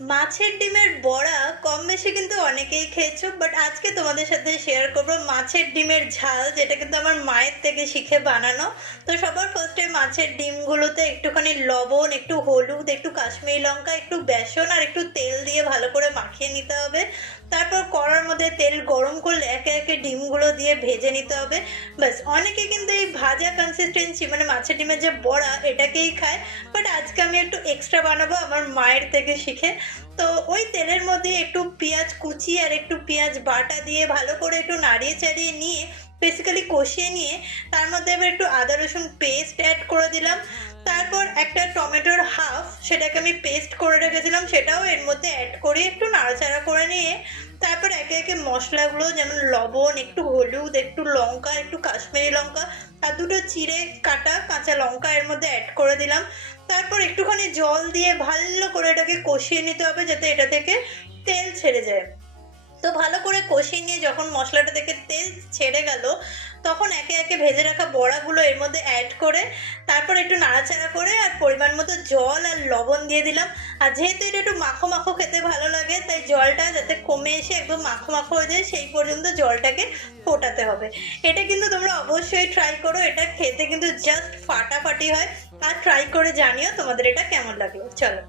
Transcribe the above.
মাছের ডিমের বড়া কম বেশি কিন্তু অনেকেই খেয়েছো, বাট আজকে তোমাদের সাথে শেয়ার করবো মাছের ডিমের ঝাল, যেটা কিন্তু আমার মায়ের থেকে শিখে বানানো। তো সবার ফার্স্টে মাছের ডিমগুলোতে একটুখানি লবণ, একটু হলুদ, একটু কাশ্মীরি লঙ্কা, একটু বেসন আর একটু তেল দিয়ে ভালো করে মাখিয়ে নিতে হবে। তারপর কড়ার মধ্যে তেল গরম করলে একে একে ডিমগুলো দিয়ে ভেজে নিতে হবে। ব্যাস, অনেকে কিন্তু এই ভাজা কনসিস্টেন্সি মানে মাছের ডিমের যে বড়া এটাকেই খায়, বাট আজকে আমি একটু এক্সট্রা বানাবো আমার মায়ের থেকে শিখে। তো ওই তেলের মধ্যে একটু পেঁয়াজ কুচি আর একটু পেঁয়াজ বাটা দিয়ে ভালো করে একটু নাড়িয়ে চাড়িয়ে নিয়ে বেসিক্যালি কষিয়ে নিয়ে তার মধ্যে এবার একটু আদা রসুন পেস্ট অ্যাড করে দিলাম। তারপর একটা টমেটোর হাফ, সেটাকে আমি পেস্ট করে রেখেছিলাম, সেটাও এর মধ্যে অ্যাড করে একটু নাড়াচাড়া করে নিয়ে তারপর একে একে মশলাগুলো যেমন লবণ, একটু হলুদ, একটু লঙ্কা, একটু কাশ্মীরি লঙ্কা আর দুটো চিড়ে কাটা কাঁচা লঙ্কা এর মধ্যে অ্যাড করে দিলাম। তারপর একটুখানি জল দিয়ে ভালো করে এটাকে কষিয়ে নিতে হবে যাতে এটা থেকে তেল ছেড়ে যায়। তো ভালো করে কষিয়ে নিয়ে যখন মশলাটা থেকে তেল ছেড়ে গেল, তখন একে একে ভেজে রাখা বড়াগুলো এর মধ্যে অ্যাড করে তারপর একটু নাড়াচাড়া করে আর পরিমাণ মতো জল আর লবণ দিয়ে দিলাম। আর যেহেতু এটা একটু মাখো মাখো খেতে ভালো লাগে, তাই জলটা যাতে কমে এসে একদম মাখো মাখো হয়ে যায় সেই পর্যন্ত জলটাকে ফোটাতে হবে। এটা কিন্তু তোমরা অবশ্যই ট্রাই করো, এটা খেতে কিন্তু জাস্ট ফাটাফাটি হয়। আর ট্রাই করে জানিও তোমাদের এটা কেমন লাগলো। চলো।